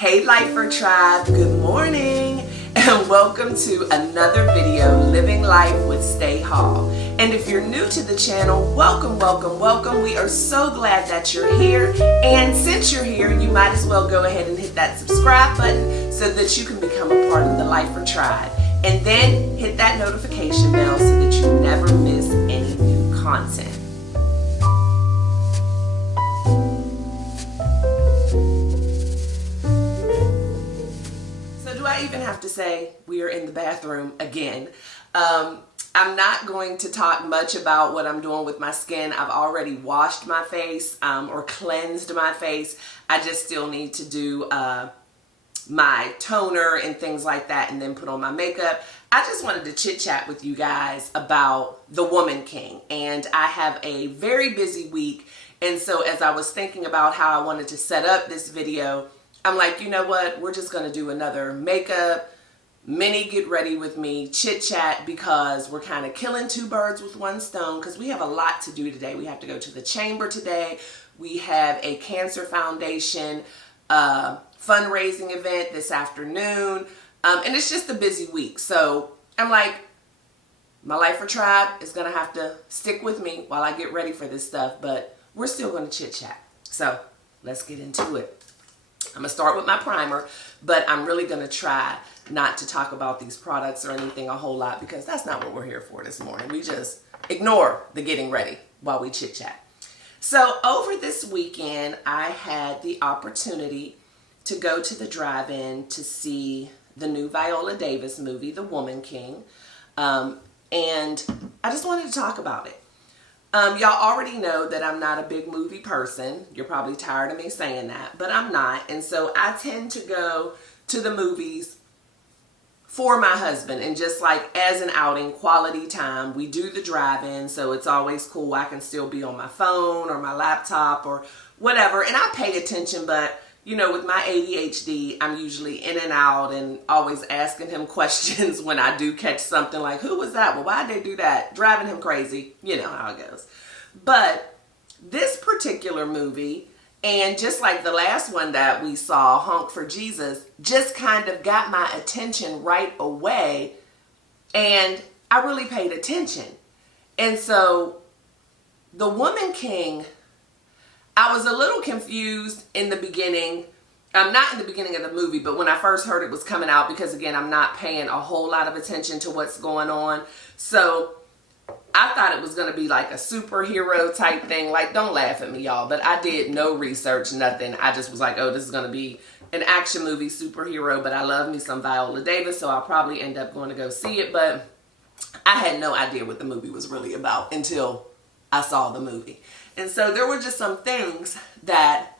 Hey Lifer Tribe, good morning and welcome to another video, Living Life with Stay Hall. And if you're new to the channel, welcome. We are so glad that you're here, and since you're here, you might as well go ahead and hit that subscribe button so that you can become a part of the Lifer Tribe. And then hit that notification bell so that you never miss any new content. Do I even have to say we are in the bathroom again? I'm not going to talk much about what I'm doing with my skin. I've already washed my face or cleansed my face. I just still need to do my toner and things like that and then put on my makeup. I just wanted to chit chat with you guys about the Woman King, and I have a very busy week, and so as I was thinking about how I wanted to set up this video, I'm like, you know what, we're just going to do another makeup, mini get ready with me, chit chat, because we're kind of killing two birds with one stone because we have a lot to do today. We have to go to the chamber today. We have a Cancer Foundation fundraising event this afternoon. And it's just a busy week. So I'm like, my Lifer Tribe is going to have to stick with me while I get ready for this stuff, but we're still going to chit chat. So let's get into it. I'm going to start with my primer, but I'm really going to try not to talk about these products or anything a whole lot because that's not what we're here for this morning. We just ignore the getting ready while we chit chat. So over this weekend, I had the opportunity to go to the drive-in to see the new Viola Davis movie, The Woman King, and I just wanted to talk about it. Y'all already know that I'm not a big movie person. You're probably tired of me saying that, but I'm not. And so I tend to go to the movies for my husband and just like as an outing, quality time. We do the drive-in, so it's always cool. I can still be on my phone or my laptop or whatever. And I pay attention, but you know, with my ADHD, I'm usually in and out and always asking him questions when I do catch something like, who was that? Well, why'd they do that? Driving him crazy. You know how it goes. But this particular movie, and just like the last one that we saw, Honk for Jesus, just kind of got my attention right away. And I really paid attention. And so The Woman King, I was a little confused in the beginning. Not in the beginning of the movie, but when I first heard it was coming out, because again, I'm not paying a whole lot of attention to what's going on. So I thought it was going to be like a superhero type thing. Like, don't laugh at me, y'all, but I did no research, nothing. I just was like, oh, this is going to be an action movie superhero, but I love me some Viola Davis, so I'll probably end up going to go see it. But I had no idea what the movie was really about until I saw the movie. And so there were just some things that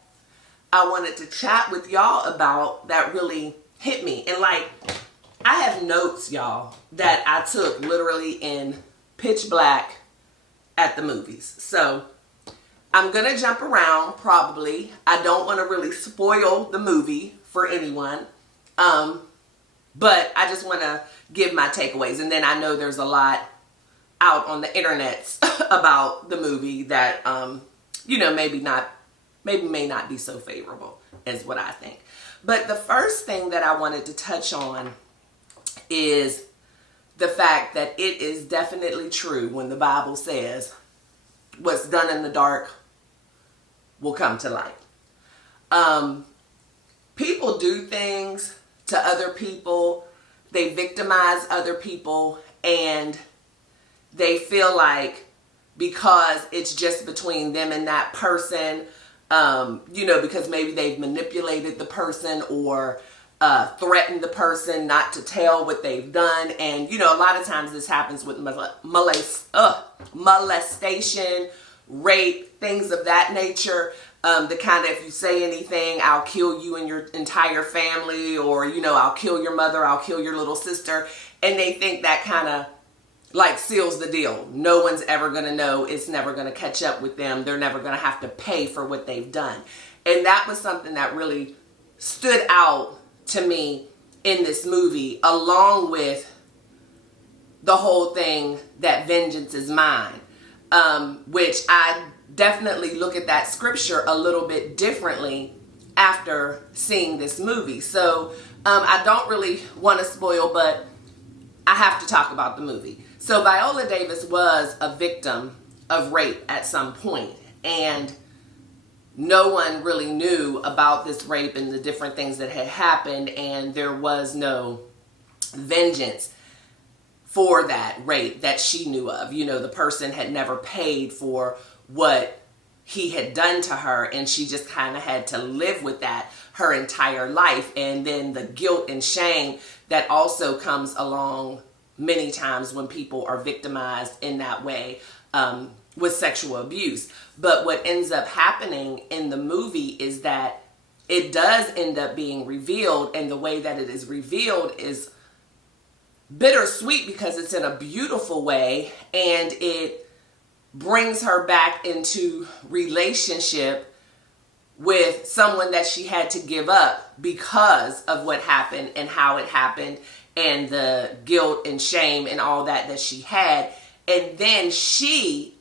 I wanted to chat with y'all about that really hit me. And like, I have notes, y'all, that I took literally in pitch black at the movies. So I'm going to jump around probably. I don't want to really spoil the movie for anyone. But I just want to give my takeaways. And then I know there's a lot out on the internets about the movie that, you know, maybe may not be so favorable is what I think. But the first thing that I wanted to touch on is the fact that it is definitely true when the Bible says what's done in the dark will come to light. People do things to other people. They victimize other people, and they feel like because it's just between them and that person, you know, because maybe they've manipulated the person or threatened the person not to tell what they've done. And, you know, a lot of times this happens with molestation, rape, things of that nature. The kind of, if you say anything, I'll kill you and your entire family, or, you know, I'll kill your mother, I'll kill your little sister. And they think that kind of like seals the deal. No one's ever going to know. It's never going to catch up with them. They're never going to have to pay for what they've done. And that was something that really stood out to me in this movie, along with the whole thing that vengeance is mine, which I definitely look at that scripture a little bit differently after seeing this movie. So I don't really want to spoil, but I have to talk about the movie. So Viola Davis was a victim of rape at some point, and no one really knew about this rape and the different things that had happened, and there was no vengeance for that rape that she knew of. You know, the person had never paid for what he had done to her, and she just kind of had to live with that her entire life. And then the guilt and shame that also comes along many times when people are victimized in that way with sexual abuse. But what ends up happening in the movie is that it does end up being revealed, and the way that it is revealed is bittersweet because it's in a beautiful way, and it brings her back into relationship with someone that she had to give up because of what happened and how it happened and the guilt and shame and all that she had. And then she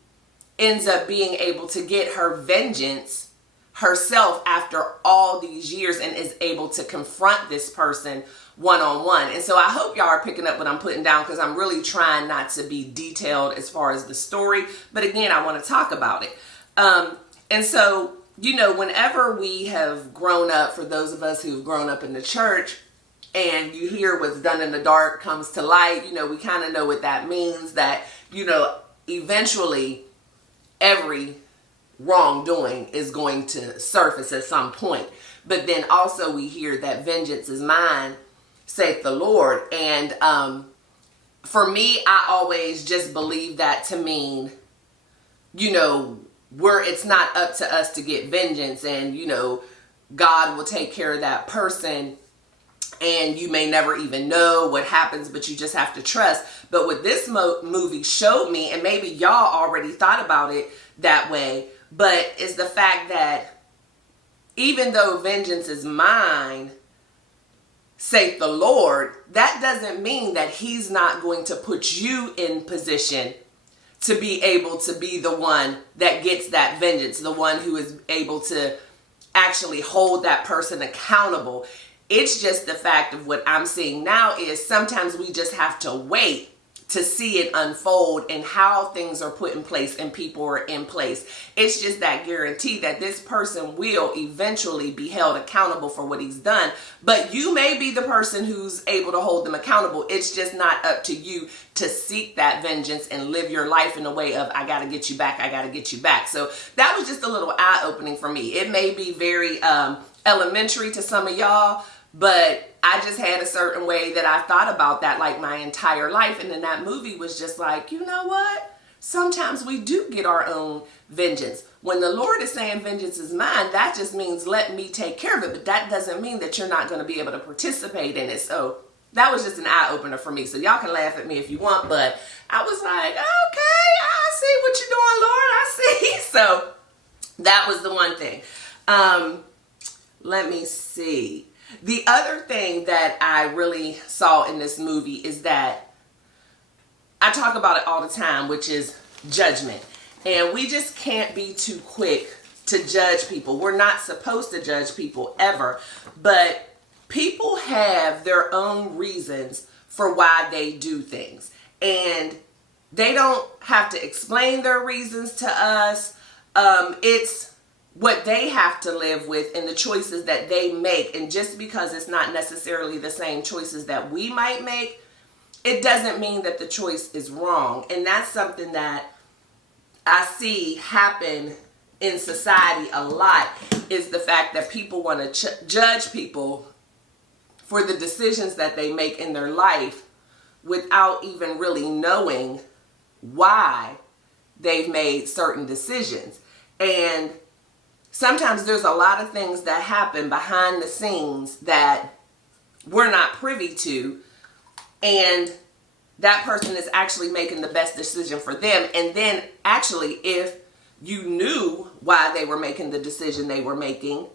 ends up being able to get her vengeance herself after all these years and is able to confront this person one-on-one. And so I hope y'all are picking up what I'm putting down, because I'm really trying not to be detailed as far as the story. But again, I want to talk about it. And so, you know, whenever we have grown up, for those of us who've grown up in the church, and you hear what's done in the dark comes to light, you know, we kind of know what that means, that, you know, eventually every wrongdoing is going to surface at some point. But then also we hear that vengeance is mine, saith the Lord. And for me, I always just believe that to mean, you know, it's not up to us to get vengeance, and, you know, God will take care of that person, and you may never even know what happens, but you just have to trust. But what this movie showed me, and maybe y'all already thought about it that way, but is the fact that even though vengeance is mine, saith the Lord, that doesn't mean that he's not going to put you in position to be able to be the one that gets that vengeance, the one who is able to actually hold that person accountable. It's just the fact of what I'm seeing now is sometimes we just have to wait to see it unfold and how things are put in place and people are in place. It's just that guarantee that this person will eventually be held accountable for what he's done. But you may be the person who's able to hold them accountable. It's just not up to you to seek that vengeance and live your life in a way of, I got to get you back, I got to get you back. So that was just a little eye-opening for me. It may be very elementary to some of y'all, but I just had a certain way that I thought about that like my entire life. And then that movie was just like, you know what? Sometimes we do get our own vengeance. When the Lord is saying vengeance is mine, that just means let me take care of it. But that doesn't mean that you're not going to be able to participate in it. So that was just an eye-opener for me. So y'all can laugh at me if you want, but I was like, okay, I see what you're doing, Lord. I see. So that was the one thing. Let me see. The other thing that I really saw in this movie is that I talk about it all the time, which is judgment. And we just can't be too quick to judge people. We're not supposed to judge people ever, but people have their own reasons for why they do things. And they don't have to explain their reasons to us. It's what they have to live with and the choices that they make. And just because it's not necessarily the same choices that we might make, it doesn't mean that the choice is wrong. And that's something that I see happen in society a lot, is the fact that people want to judge people for the decisions that they make in their life without even really knowing why they've made certain decisions. And sometimes there's a lot of things that happen behind the scenes that we're not privy to, and that person is actually making the best decision for them. And then actually, if you knew why they were making the decision they were making,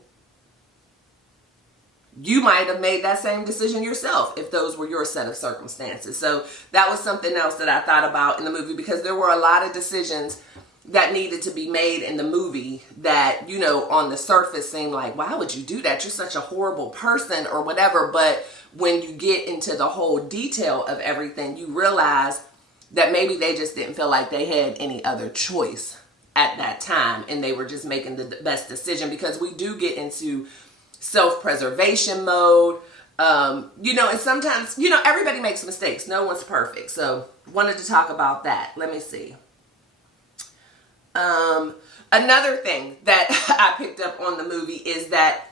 you might have made that same decision yourself if those were your set of circumstances. So that was something else that I thought about in the movie, because there were a lot of decisions that needed to be made in the movie that, you know, on the surface seemed like, why would you do that? You're such a horrible person or whatever. But when you get into the whole detail of everything, you realize that maybe they just didn't feel like they had any other choice at that time, and they were just making the best decision, because we do get into self-preservation mode. You know, and sometimes, you know, everybody makes mistakes. No one's perfect. So wanted to talk about that. Let me see. Another thing that I picked up on the movie is that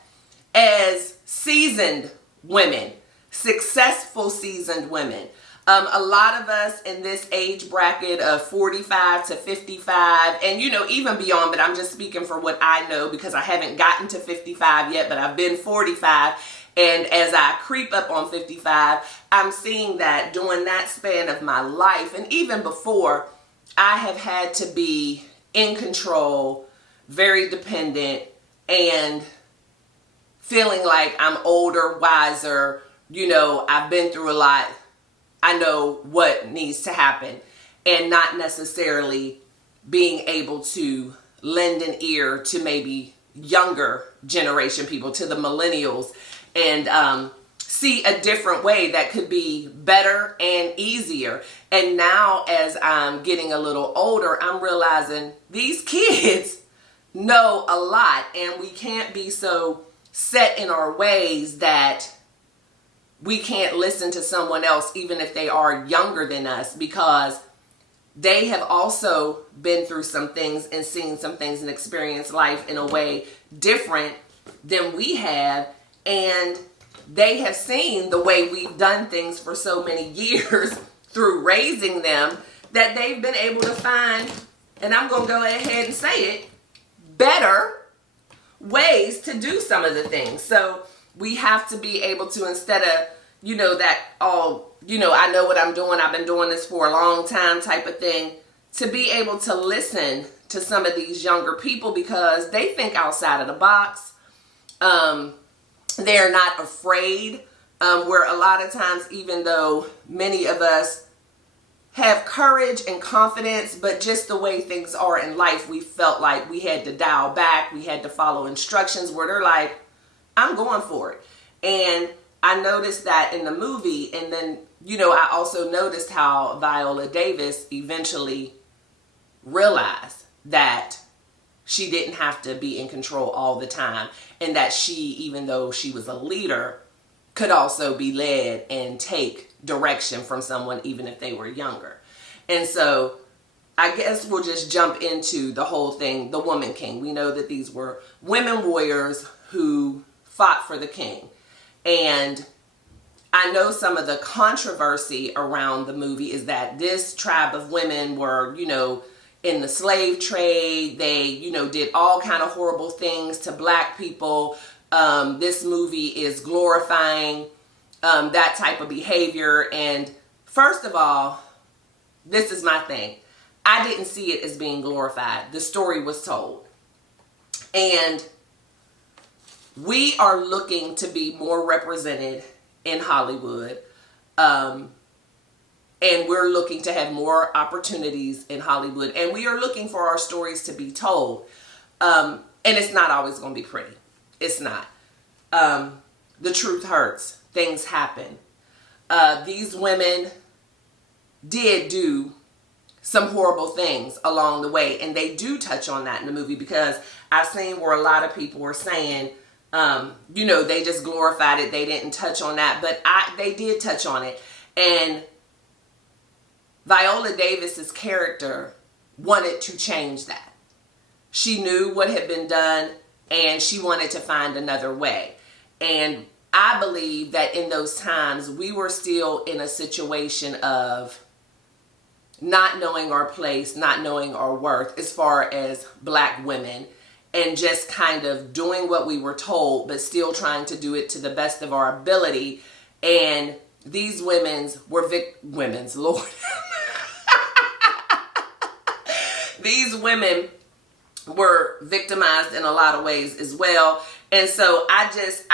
as seasoned women, successful seasoned women, a lot of us in this age bracket of 45 to 55, and you know, even beyond, but I'm just speaking for what I know because I haven't gotten to 55 yet, but I've been 45. And as I creep up on 55, I'm seeing that during that span of my life, and even before, I have had to be in control, very dependent, and feeling like I'm older, wiser. You know, I've been through a lot. I know what needs to happen, and not necessarily being able to lend an ear to maybe younger generation people, to the millennials, and see a different way that could be better and easier. And now as I'm getting a little older, I'm realizing these kids know a lot, and we can't be so set in our ways that we can't listen to someone else, even if they are younger than us, because they have also been through some things and seen some things and experienced life in a way different than we have. And they have seen the way we've done things for so many years through raising them, that they've been able to find, and I'm going to go ahead and say it, better ways to do some of the things. So we have to be able to, instead of, you know, that, oh, you know, I know what I'm doing, I've been doing this for a long time type of thing, to be able to listen to some of these younger people, because they think outside of the box. They're not afraid, where a lot of times, even though many of us have courage and confidence, but just the way things are in life, we felt like we had to dial back, we had to follow instructions, where they're like, I'm going for it. And I noticed that in the movie. And then, you know, I also noticed how Viola Davis eventually realized that she didn't have to be in control all the time, and that she, even though she was a leader, could also be led and take direction from someone, even if they were younger. And so I guess we'll just jump into the whole thing, the Woman King. We know that these were women warriors who fought for the king. And I know some of the controversy around the movie is that this tribe of women were, you know, in the slave trade. They, you know, did all kind of horrible things to black people. This movie is glorifying that type of behavior. And first of all, this is my thing. I didn't see it as being glorified. The story was told. And we are looking to be more represented in Hollywood. And we're looking to have more opportunities in Hollywood. And we are looking for our stories to be told. And it's not always going to be pretty. It's not. The truth hurts. Things happen. These women did do some horrible things along the way. And they do touch on that in the movie, because I've seen where a lot of people were saying, you know, they just glorified it. They didn't touch on that. But they did touch on it. And Viola Davis's character wanted to change that. She knew what had been done, and she wanted to find another way. And I believe that in those times, we were still in a situation of not knowing our place, not knowing our worth as far as black women, and just kind of doing what we were told, but still trying to do it to the best of our ability. And these women's were women's, Lord. These women were victimized in a lot of ways as well. And so I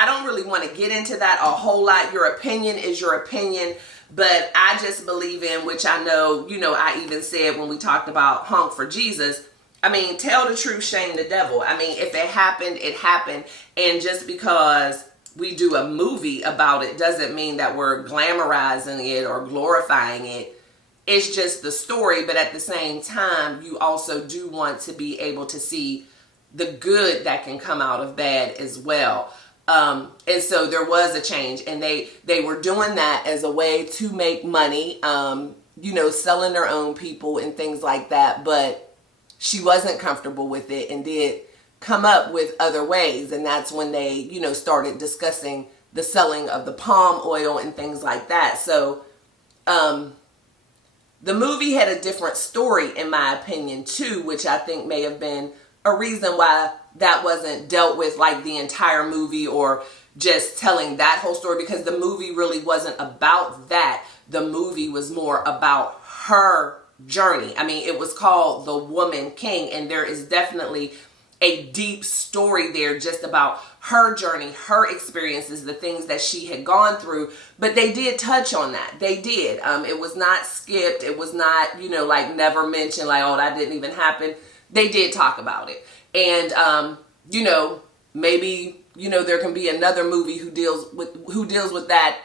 don't really want to get into that a whole lot. Your opinion is your opinion. But I just believe in, which I know, you know, I even said when we talked about Honk for Jesus, I mean, tell the truth, shame the devil. I mean, if it happened, it happened. And just because we do a movie about it doesn't mean that we're glamorizing it or glorifying it. It's just the story. But at the same time, you also do want to be able to see the good that can come out of bad as well. And so there was a change, and they were doing that as a way to make money, selling their own people and things like that. But she wasn't comfortable with it and did come up with other ways. And that's when they, started discussing the selling of the palm oil and things like that. So, the movie had a different story, in my opinion, too, which I think may have been a reason why that wasn't dealt with like the entire movie, or just telling that whole story, because the movie really wasn't about that. The movie was more about her journey. I mean, it was called The Woman King, and there is definitely a deep story there just about her journey, her experiences, the things that she had gone through. But they did touch on that. They did. It was not skipped. It was not, like never mentioned, like, oh, that didn't even happen. They did talk about it. And, maybe, there can be another movie who deals with that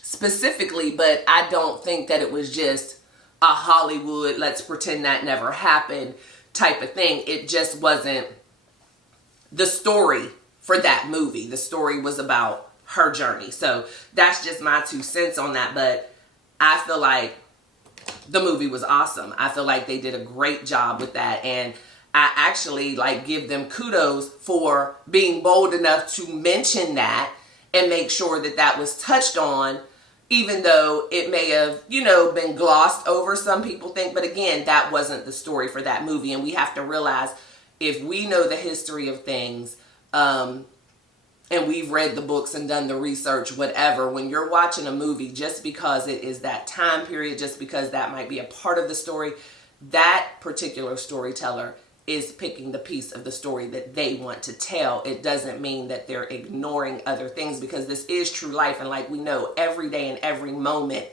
specifically, but I don't think that it was just a Hollywood, let's pretend that never happened type of thing. It just wasn't the story for that movie. The story was about her journey. So that's just my 2 cents on that. But I feel like the movie was awesome. I feel like they did a great job with that. And I actually give them kudos for being bold enough to mention that and make sure that that was touched on, even though it may have, been glossed over, some people think. But again, that wasn't the story for that movie. And we have to realize, if we know the history of things, and we've read the books and done the research, whatever, when you're watching a movie, just because it is that time period, just because that might be a part of the story, that particular storyteller is picking the piece of the story that they want to tell. It doesn't mean that they're ignoring other things, because this is true life. And like we know, every day and every moment,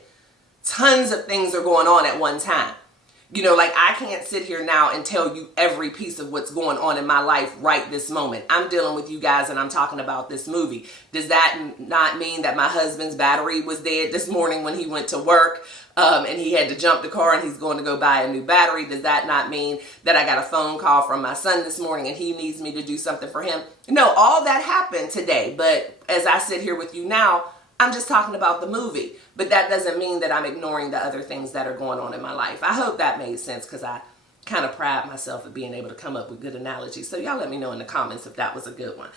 tons of things are going on at one time. I can't sit here now and tell you every piece of what's going on in my life right this moment. I'm dealing with you guys and I'm talking about this movie. Does that not mean that my husband's battery was dead this morning when he went to work, and he had to jump the car and he's going to go buy a new battery? Does that not mean that I got a phone call from my son this morning and he needs me to do something for him? No, all that happened today. But as I sit here with you now, I'm just talking about the movie. But that doesn't mean that I'm ignoring the other things that are going on in my life. I hope that made sense, because I kind of pride myself at being able to come up with good analogies. So y'all let me know in the comments if that was a good one.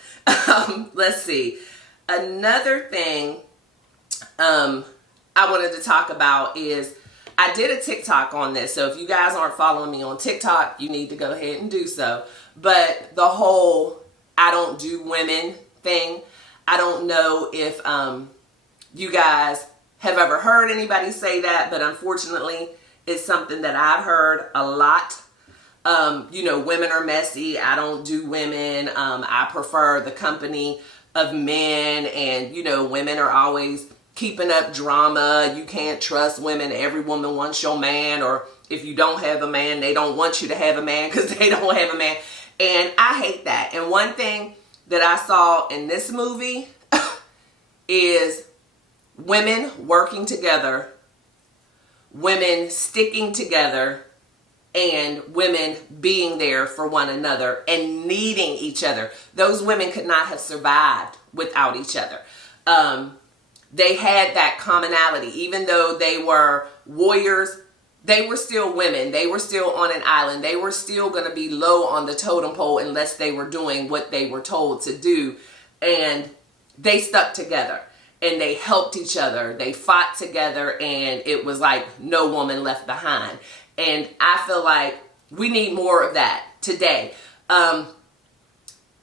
Let's see. Another thing I wanted to talk about is, I did a TikTok on this. So if you guys aren't following me on TikTok, you need to go ahead and do so. But the whole I don't do women thing, I don't know if you guys have ever heard anybody say that, but unfortunately it's something that I've heard a lot. Women are messy. I don't do women. I prefer the company of men, and women are always keeping up drama. You can't trust women. Every woman wants your man, or if you don't have a man, they don't want you to have a man because they don't have a man. And I hate that. And one thing that I saw in this movie is women working together, women sticking together, and women being there for one another and needing each other. Those women could not have survived without each other. They had that commonality. Even though they were warriors, they were still women. They were still on an island. They were still going to be low on the totem pole unless they were doing what they were told to do. And they stuck together. And they helped each other. They fought together, and it was like no woman left behind. And I feel like we need more of that today.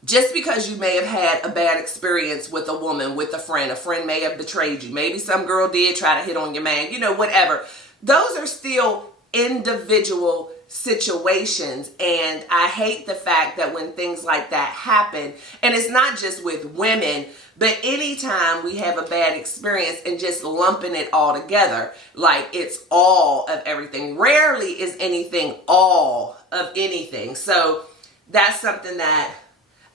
Just because you may have had a bad experience with a woman, with a friend may have betrayed you. Maybe some girl did try to hit on your man, whatever. Those are still individual situations. And I hate the fact that when things like that happen, and it's not just with women, but anytime we have a bad experience and just lumping it all together, like it's all of everything. Rarely is anything all of anything. So that's something that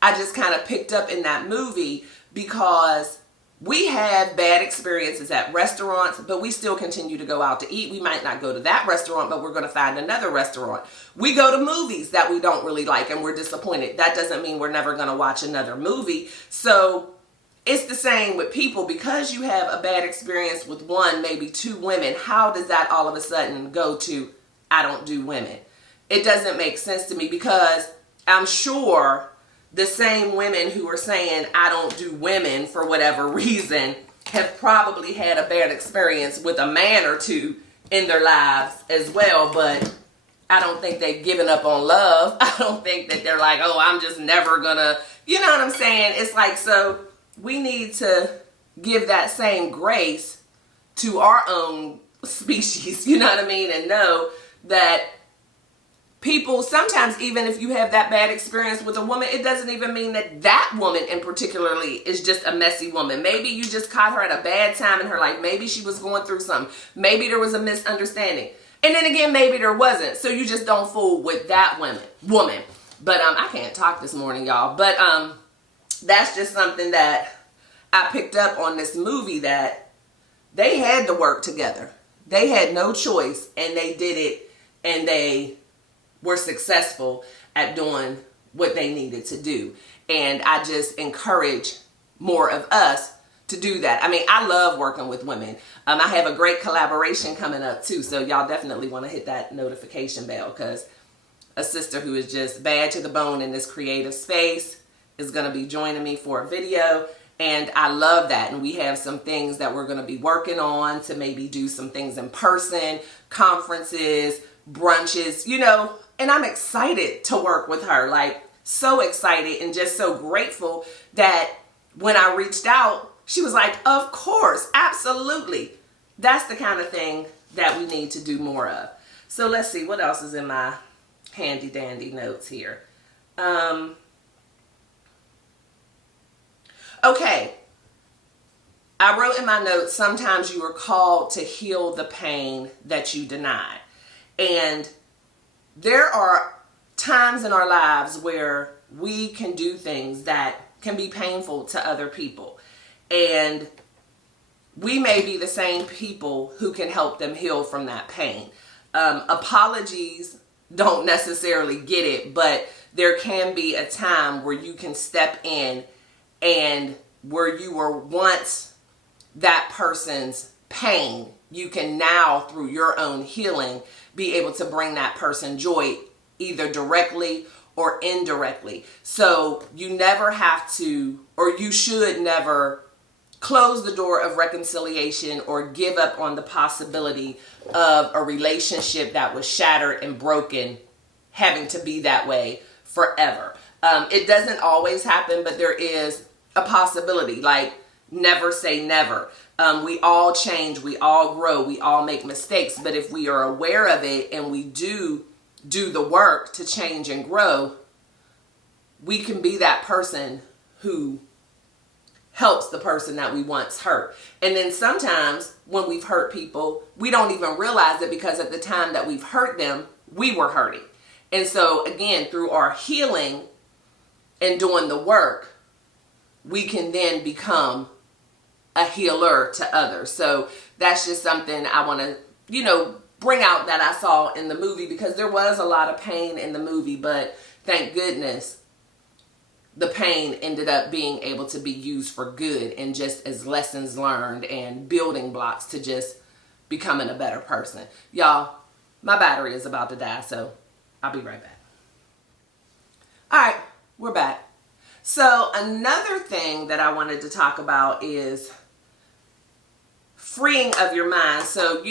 I just kind of picked up in that movie, because we have bad experiences at restaurants, but we still continue to go out to eat. We might not go to that restaurant, but we're going to find another restaurant. We go to movies that we don't really like and we're disappointed. That doesn't mean we're never going to watch another movie. So it's the same with people. Because you have a bad experience with one, maybe two women, how does that all of a sudden go to, I don't do women? It doesn't make sense to me, because I'm sure the same women who are saying I don't do women for whatever reason have probably had a bad experience with a man or two in their lives as well. But I don't think they've given up on love. I don't think that they're like, oh, I'm just never gonna, you know what I'm saying? It's like, so we need to give that same grace to our own species, you know what I mean? And know that people, sometimes even if you have that bad experience with a woman, it doesn't even mean that that woman in particularly is just a messy woman. Maybe you just caught her at a bad time in her life. Maybe she was going through something. Maybe there was a misunderstanding. And then again, maybe there wasn't. So you just don't fool with that woman. But I can't talk this morning, y'all. But that's just something that I picked up on this movie, that they had to work together. They had no choice, and they did it, and they were successful at doing what they needed to do. And I just encourage more of us to do that. I mean, I love working with women. I have a great collaboration coming up too, so y'all definitely want to hit that notification bell, because a sister who is just bad to the bone in this creative space is going to be joining me for a video, and I love that. And we have some things that we're going to be working on to maybe do some things in person, conferences, brunches, you know, and I'm excited to work with her, like so excited, and just so grateful that when I reached out, she was like, of course, absolutely. That's the kind of thing that we need to do more of. So let's see, what else is in my handy dandy notes here. Okay. I wrote in my notes, sometimes you are called to heal the pain that you denied. And there are times in our lives where we can do things that can be painful to other people. And we may be the same people who can help them heal from that pain. Apologies don't necessarily get it, but there can be a time where you can step in, and where you were once that person's pain, you can now, through your own healing, be able to bring that person joy, either directly or indirectly. So you never have to, or you should never close the door of reconciliation or give up on the possibility of a relationship that was shattered and broken having to be that way forever. It doesn't always happen, but there is a possibility. Like, never say never. We all change, we all grow, we all make mistakes. But if we are aware of it and we do the work to change and grow, we can be that person who helps the person that we once hurt. And then sometimes when we've hurt people, we don't even realize it, because at the time that we've hurt them, we were hurting. And so again, through our healing and doing the work, we can then become a healer to others. So that's just something I want to, bring out that I saw in the movie, because there was a lot of pain in the movie, but thank goodness the pain ended up being able to be used for good, and just as lessons learned and building blocks to just becoming a better person. Y'all, my battery is about to die, so I'll be right back. All right, we're back. So another thing that I wanted to talk about is freeing of your mind. So,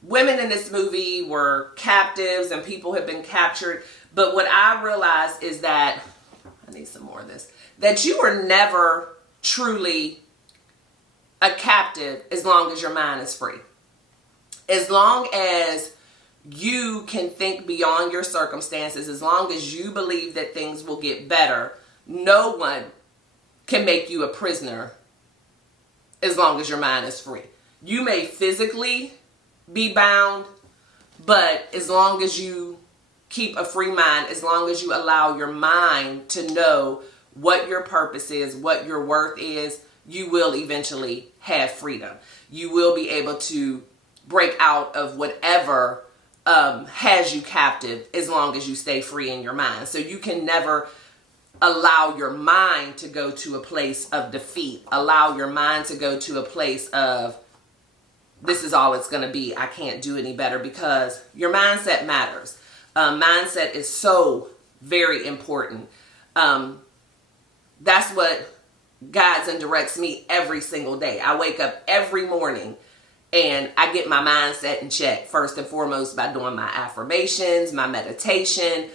women in this movie were captives and people have been captured. But what I realized is that, I need some more of this, that you are never truly a captive as long as your mind is free. As long as you can think beyond your circumstances, as long as you believe that things will get better, no one can make you a prisoner as long as your mind is free. You may physically be bound, but as long as you keep a free mind, as long as you allow your mind to know what your purpose is, what your worth is, you will eventually have freedom. You will be able to break out of whatever has you captive, as long as you stay free in your mind. So you can never allow your mind to go to a place of defeat. Allow your mind to go to a place of, this is all it's going to be. I can't do any better, because your mindset matters. Mindset is so very important. That's what guides and directs me every single day. I wake up every morning and I get my mindset in check, first and foremost, by doing my affirmations, my meditation.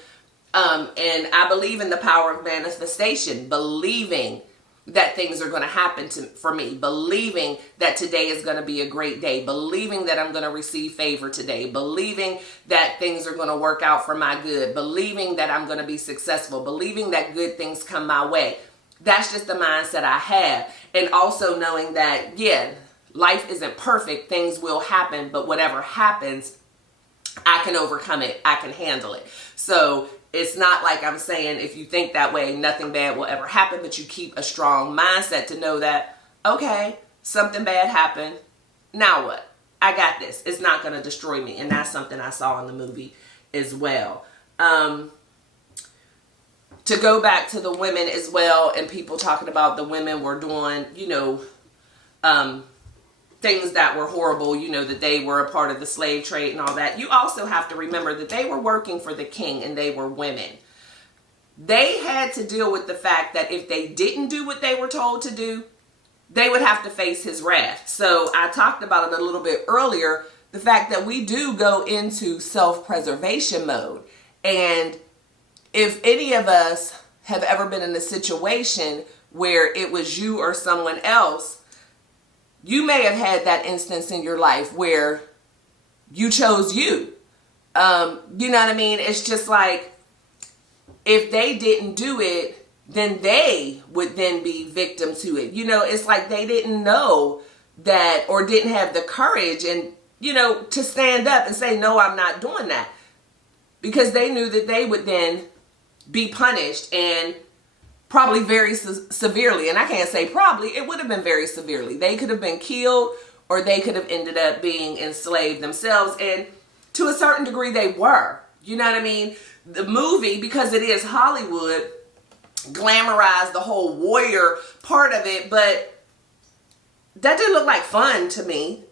And I believe in the power of manifestation, believing that things are going to happen for me, believing that today is going to be a great day, believing that I'm going to receive favor today, believing that things are going to work out for my good, believing that I'm going to be successful, believing that good things come my way. That's just the mindset I have. And also knowing that, yeah, life isn't perfect. Things will happen, but whatever happens, I can overcome it. I can handle it. So it's not like I'm saying if you think that way, nothing bad will ever happen, but you keep a strong mindset to know that, okay, something bad happened. Now what? I got this. It's not going to destroy me. And that's something I saw in the movie as well. To go back to the women as well, and people talking about the women were doing, things that were horrible, that they were a part of the slave trade and all that. You also have to remember that they were working for the king and they were women. They had to deal with the fact that if they didn't do what they were told to do, they would have to face his wrath. So I talked about it a little bit earlier, the fact that we do go into self-preservation mode. And if any of us have ever been in a situation where it was you or someone else, you may have had that instance in your life where you chose you. You know what I mean? It's just like, if they didn't do it, then they would then be victim to it. It's like they didn't know that, or didn't have the courage and, to stand up and say, no, I'm not doing that. Because they knew that they would then be punished, and probably very severely. And I can't say probably, it would have been very severely. They could have been killed, or they could have ended up being enslaved themselves. And to a certain degree, they were. You know what I mean? The movie, because it is Hollywood, glamorized the whole warrior part of it, but that didn't look like fun to me,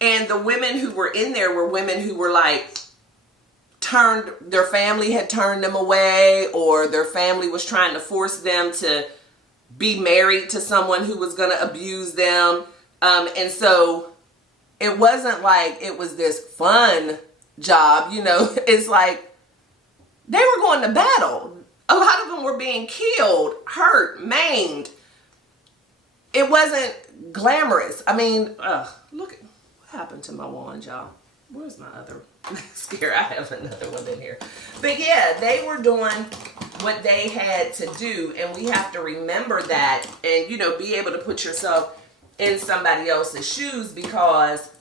And the women who were in there were women who were like, their family had turned them away, or their family was trying to force them to be married to someone who was going to abuse them. And so it wasn't like it was this fun job, It's like they were going to battle. A lot of them were being killed, hurt, maimed. It wasn't glamorous. I mean, look at what happened to my wand, y'all. Where's my other scare? I have another one in here. But yeah, they were doing what they had to do. And we have to remember that and, be able to put yourself in somebody else's shoes, because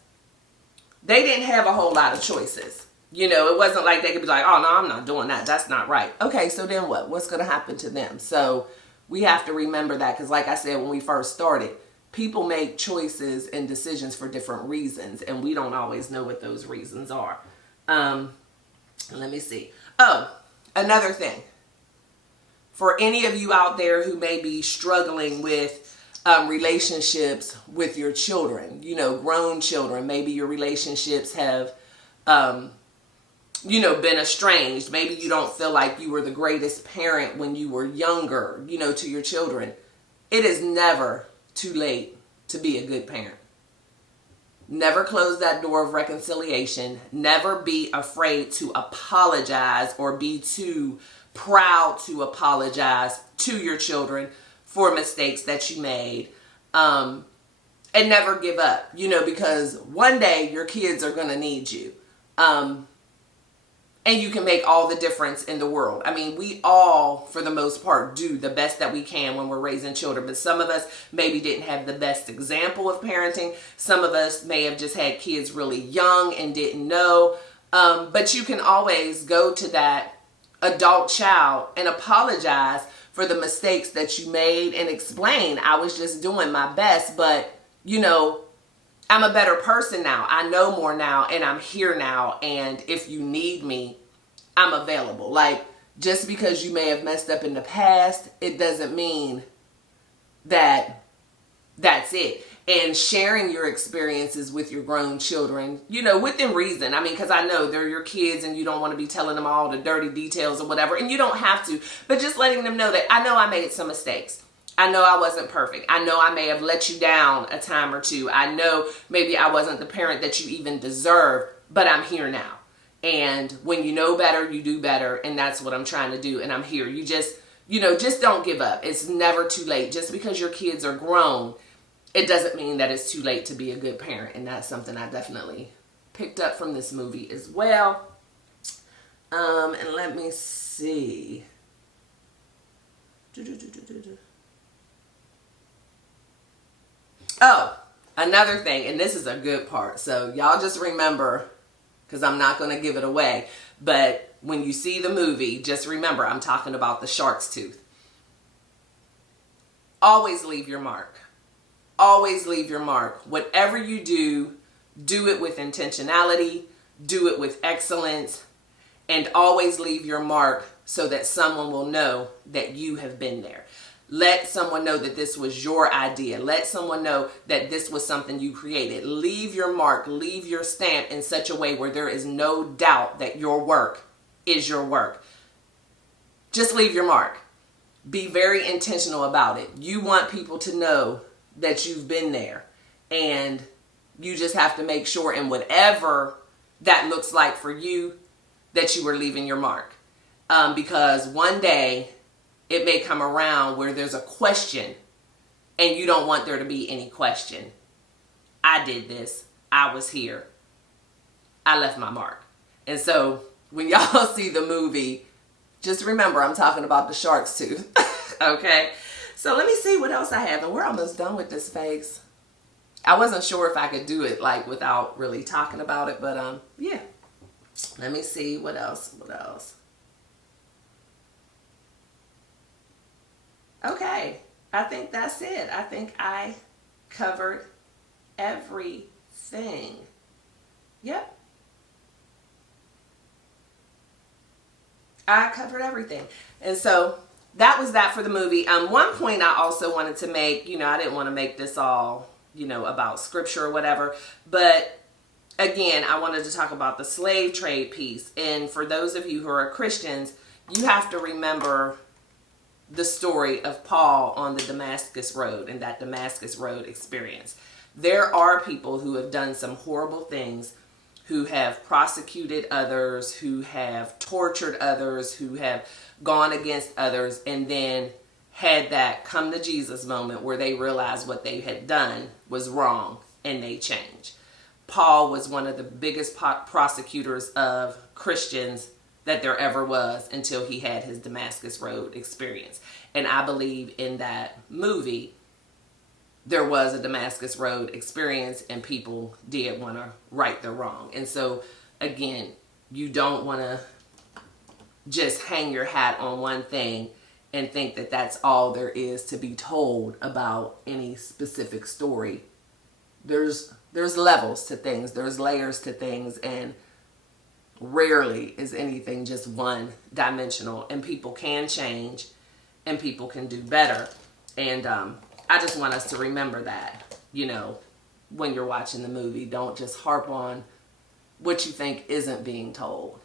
they didn't have a whole lot of choices. It wasn't like they could be like, oh, no, I'm not doing that. That's not right. Okay, so then what? What's going to happen to them? So we have to remember that, because like I said, when we first started, people make choices and decisions for different reasons, and we don't always know what those reasons are. Let me see. Oh, another thing. For any of you out there who may be struggling with relationships with your children, grown children, maybe your relationships have, been estranged. Maybe you don't feel like you were the greatest parent when you were younger, to your children. It is never too late to be a good parent. Never close that door of reconciliation. Never be afraid to apologize or be too proud to apologize to your children for mistakes that you made. And never give up, because one day your kids are going to need you. And you can make all the difference in the world. I mean, we all, for the most part, do the best that we can when we're raising children. But some of us maybe didn't have the best example of parenting. Some of us may have just had kids really young and didn't know. But you can always go to that adult child and apologize for the mistakes that you made and explain, I was just doing my best, but, you know, I'm a better person now. I know more now, and I'm here now. And if you need me, I'm available. Like, just because you may have messed up in the past, it doesn't mean that that's it. And sharing your experiences with your grown children, you know, within reason. I mean, because I know they're your kids and you don't want to be telling them all the dirty details or whatever. And you don't have to. But just letting them know that I know I made some mistakes. I know I wasn't perfect. I know I may have let you down a time or two. I know maybe I wasn't the parent that you even deserve, but I'm here now. And when you know better, you do better. And that's what I'm trying to do. And I'm here. You just, you know, just don't give up. It's never too late. Just because your kids are grown, it doesn't mean that it's too late to be a good parent. And that's something I definitely picked up from this movie as well. And let me see. Oh, another thing, and this is a good part. So y'all just remember, because I'm not going to give it away, but when you see the movie, just remember I'm talking about the shark's tooth. Always leave your mark. Always leave your mark. Whatever you do, do it with intentionality, do it with excellence, and always leave your mark so that someone will know that you have been there. Let someone know that this was your idea. Let someone know that this was something you created. Leave your mark, leave your stamp in such a way where there is no doubt that your work is your work. Just leave your mark. Be very intentional about it. You want people to know that you've been there, and you just have to make sure in whatever that looks like for you that you are leaving your mark. Because one day it may come around where there's a question and you don't want there to be any question. I did this. I was here. I left my mark. And so when y'all see the movie, just remember I'm talking about the shark's tooth. Okay? So let me see what else I have. And we're almost done with this phase. I wasn't sure if I could do it like without really talking about it, but yeah. Let me see what else. Okay, I think that's it. I think I covered everything. Yep. I covered everything. And so that was that for the movie. One point I also wanted to make, you know, I didn't want to make this all, you know, about scripture or whatever, but again, I wanted to talk about the slave trade piece. And for those of you who are Christians, you have to remember the story of Paul on the Damascus Road and that Damascus Road experience. There are people who have done some horrible things, who have prosecuted others, who have tortured others, who have gone against others, and then had that come to Jesus moment where they realized what they had done was wrong and they changed. Paul was one of the biggest prosecutors of Christians that there ever was until he had his Damascus Road experience. And I believe in that movie, there was a Damascus Road experience and people did want to right their wrong. And so, again, you don't want to just hang your hat on one thing and think that that's all there is to be told about any specific story. There's levels to things, there's layers to things, and rarely is anything just one dimensional, and people can change and people can do better. And I just want us to remember that, you know, when you're watching the movie, don't just harp on what you think isn't being told.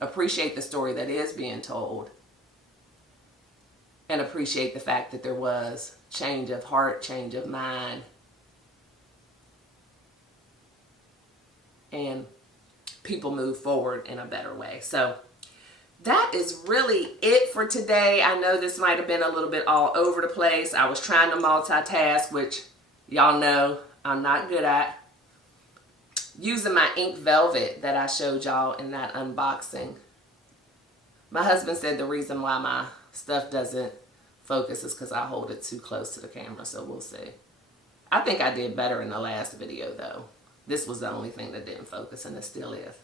Appreciate the story that is being told, and appreciate the fact that there was change of heart, change of mind, and people move forward in a better way. So that is really it for today. I know this might have been a little bit all over the place. I was trying to multitask, which y'all know I'm not good at. using my ink velvet that I showed y'all in that unboxing. My husband said the reason why my stuff doesn't focus is because I hold it too close to the camera, so we'll see. I think I did better in the last video though. This was the only thing that didn't focus, and it still is.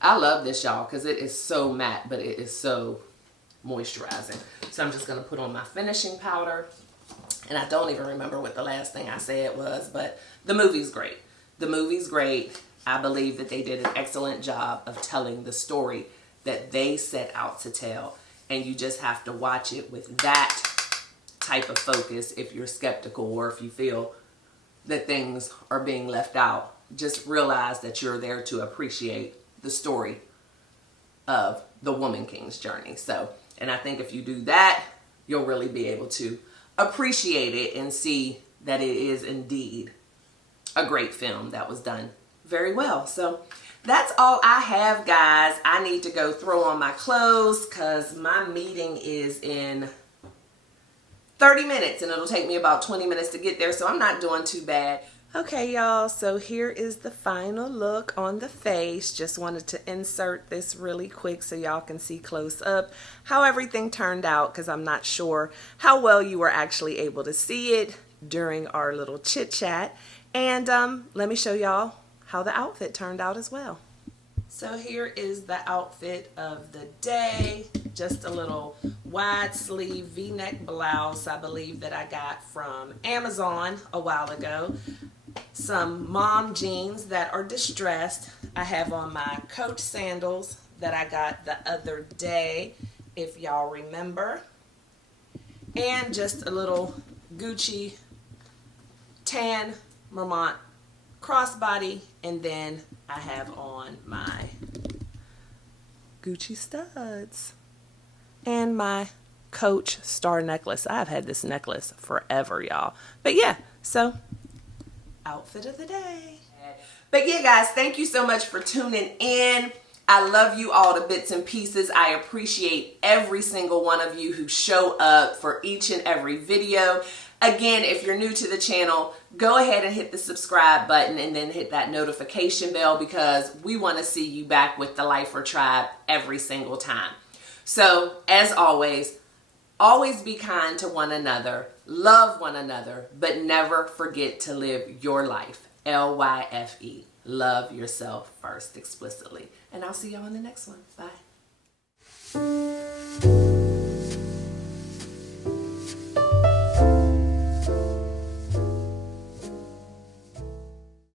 I love this, y'all, because it is so matte, but it is so moisturizing. So I'm just going to put on my finishing powder. And I don't even remember what the last thing I said was, but the movie's great. The movie's great. I believe that they did an excellent job of telling the story that they set out to tell. And you just have to watch it with that type of focus if you're skeptical or if you feel that things are being left out. Just realize that you're there to appreciate the story of the Woman King's journey. So, and I think if you do that, you'll really be able to appreciate it and see that it is indeed a great film that was done very well. So that's all I have, guys. I need to go throw on my clothes because my meeting is in 30 minutes and it'll take me about 20 minutes to get there, so I'm not doing too bad. Okay, y'all, so here is the final look on the face. Just wanted to insert this really quick so y'all can see close up how everything turned out, because I'm not sure how well you were actually able to see it during our little chit chat. And let me show y'all how the outfit turned out as well. So here is the outfit of the day. Just a little wide sleeve V-neck blouse, I believe, that I got from Amazon a while ago. Some mom jeans that are distressed. I have on my Coach sandals that I got the other day, if y'all remember. And just a little Gucci tan Vermont crossbody, and then I have on my Gucci studs and my Coach star necklace. I've had this necklace forever, y'all. But yeah, so outfit of the day. But yeah, guys, thank you so much for tuning in. I love you all to bits and pieces. I appreciate every single one of you who show up for each and every video. Again, if you're new to the channel, go ahead and hit the subscribe button and then hit that notification bell, because we want to see you back with the Lifer Tribe every single time. So, as always be kind to one another, love one another, but never forget to live your life. LYFE. Love yourself first explicitly. And I'll see y'all in the next one. Bye.